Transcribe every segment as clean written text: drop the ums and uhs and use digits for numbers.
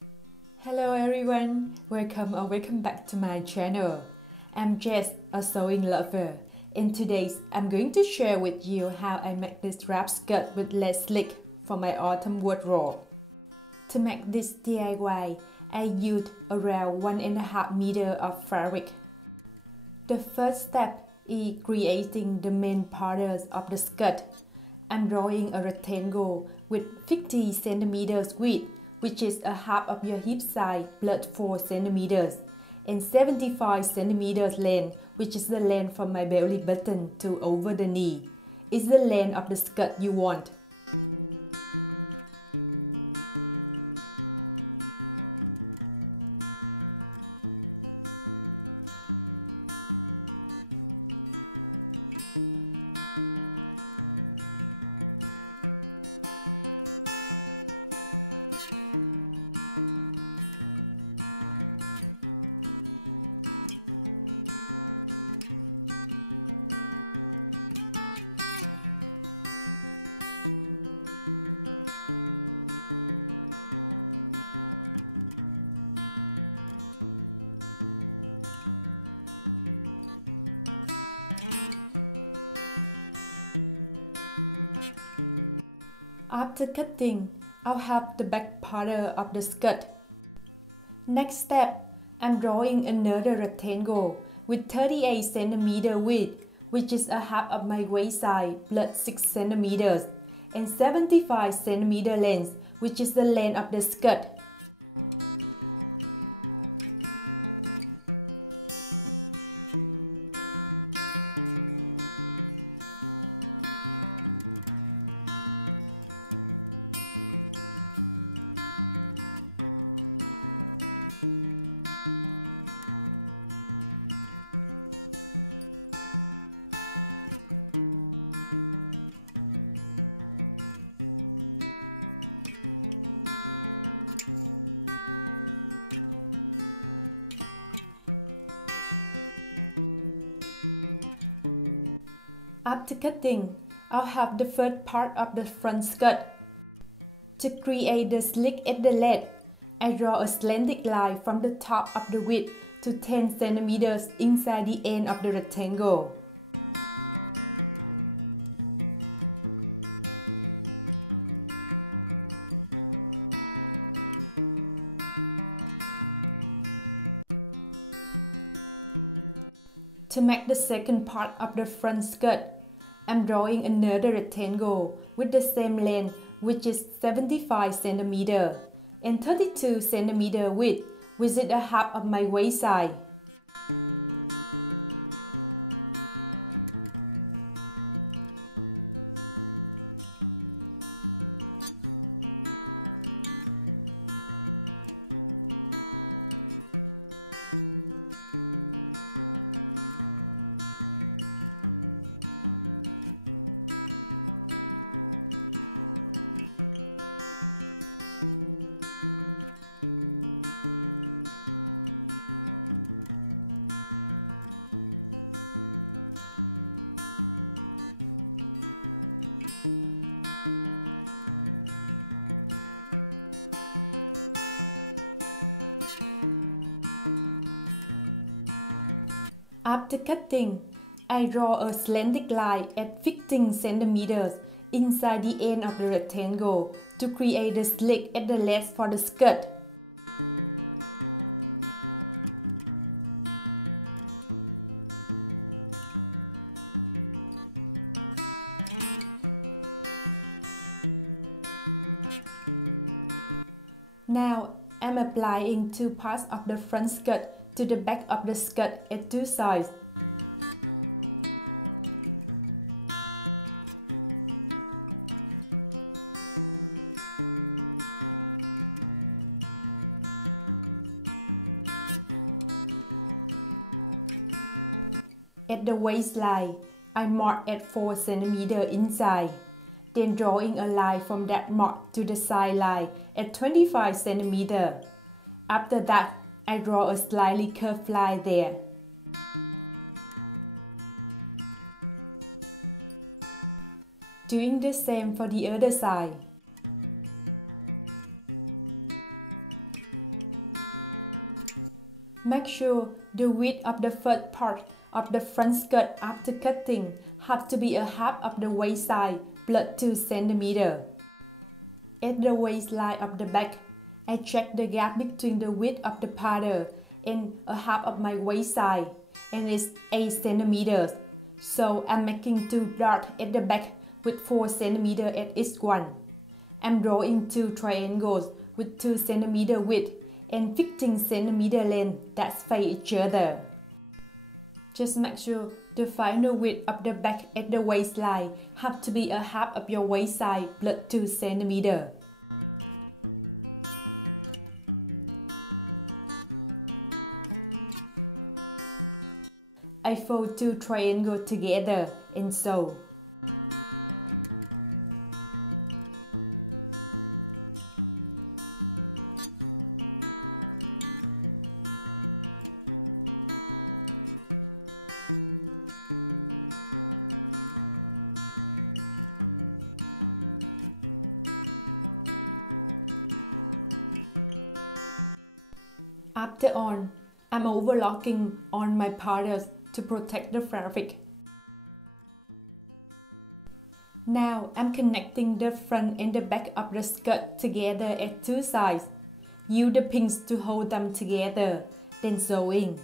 Hello everyone, welcome back to my channel. I'm Jess, a sewing lover. In today's, I'm going to share with you how I make this wrap skirt with lace slit for my autumn wardrobe. To make this DIY, I used around 1.5 meters of fabric. The first step is creating the main borders of the skirt. I'm drawing a rectangle with 50 centimeters width, which is a half of your hip size plus 4 centimeters, and 75 centimeters length, which is the length from my belly button to over the knee. It's the length of the skirt you want. After cutting, I'll have the back border of the skirt. Next step, I'm drawing another rectangle with 38 centimeter width, which is a half of my waist size plus 6 centimeters, and 75 centimeter length, which is the length of the skirt. After cutting, I'll have the first part of the front skirt. To create the slit at the leg, I draw a slanted line from the top of the width to 10 centimeters inside the end of the rectangle. To make the second part of the front skirt, I'm drawing another rectangle with the same length, which is 75 cm and 32 cm width, which is a half of my waist size. After cutting, I draw a slanted line at 15 centimeters inside the end of the rectangle to create a slit at the leg for the skirt. Now, I'm applying two parts of the front skirt to the back of the skirt at two sides. At the waistline, I mark at 4 cm inside, then drawing a line from that mark to the side line at 25 cm. After that, I draw a slightly curved line there. Doing the same for the other side. Make sure the width of the first part of the front skirt after cutting have to be a half of the waist size plus 2 cm. At the waistline of the back, I check the gap between the width of the pattern and a half of my waist size, and it's 8 cm. So I'm making 2 darts at the back with 4 cm at each one. I'm drawing 2 triangles with 2 cm width and 15 cm length that face each other. Just make sure the final width of the back at the waistline have to be a half of your waist size plus 2 cm. I fold 2 triangles together and sew. After on, I'm overlocking on my parters to protect the fabric. Now I'm connecting the front and the back of the skirt together at 2 sides. Use the pins to hold them together, then sewing.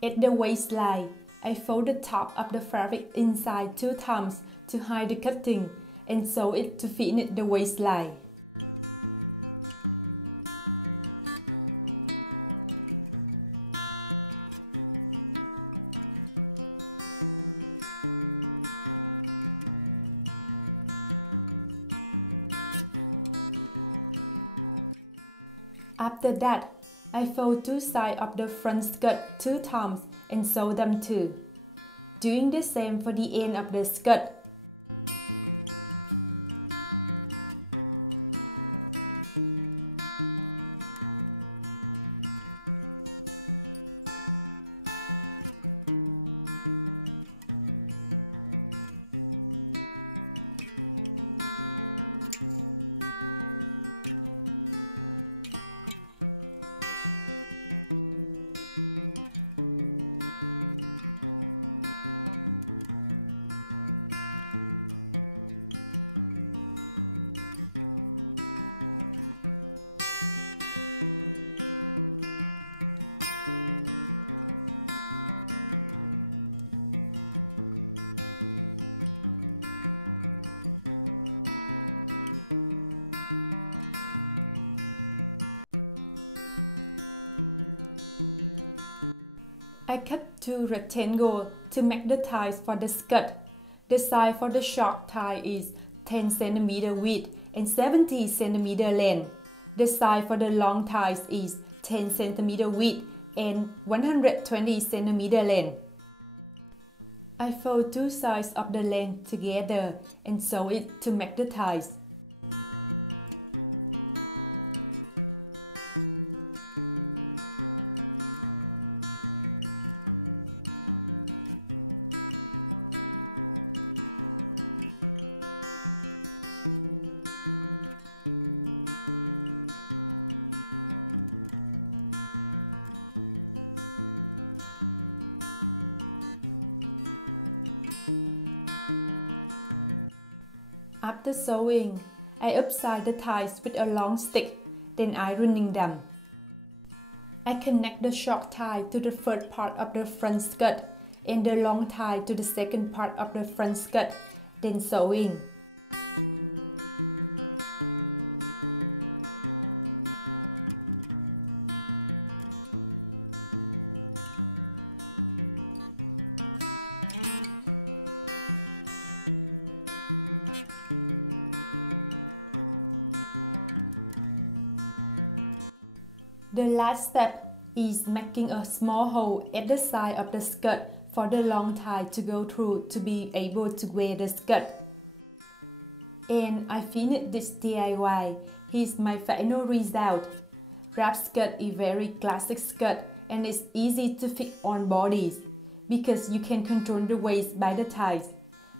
At the waistline, I fold the top of the fabric inside 2 times to hide the cutting and sew it to finish the waistline. After that, I fold 2 sides of the front skirt 2 times and sew them too. Doing the same for the end of the skirt. I cut 2 rectangles to make the ties for the skirt. The size for the short tie is 10 cm width and 70 cm length. The size for the long ties is 10 cm width and 120 cm length. I fold 2 sides of the length together and sew it to make the ties. After sewing, I upside the ties with a long stick, then ironing them. I connect the short tie to the first part of the front skirt and the long tie to the second part of the front skirt, then sewing. The last step is making a small hole at the side of the skirt for the long tie to go through to be able to wear the skirt. And I finished this DIY. Here's my final result. Wrap skirt is very classic skirt and it's easy to fit on bodies because you can control the waist by the thighs.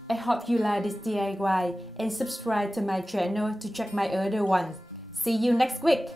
I hope you like this DIY and subscribe to my channel to check my other ones. See you next week!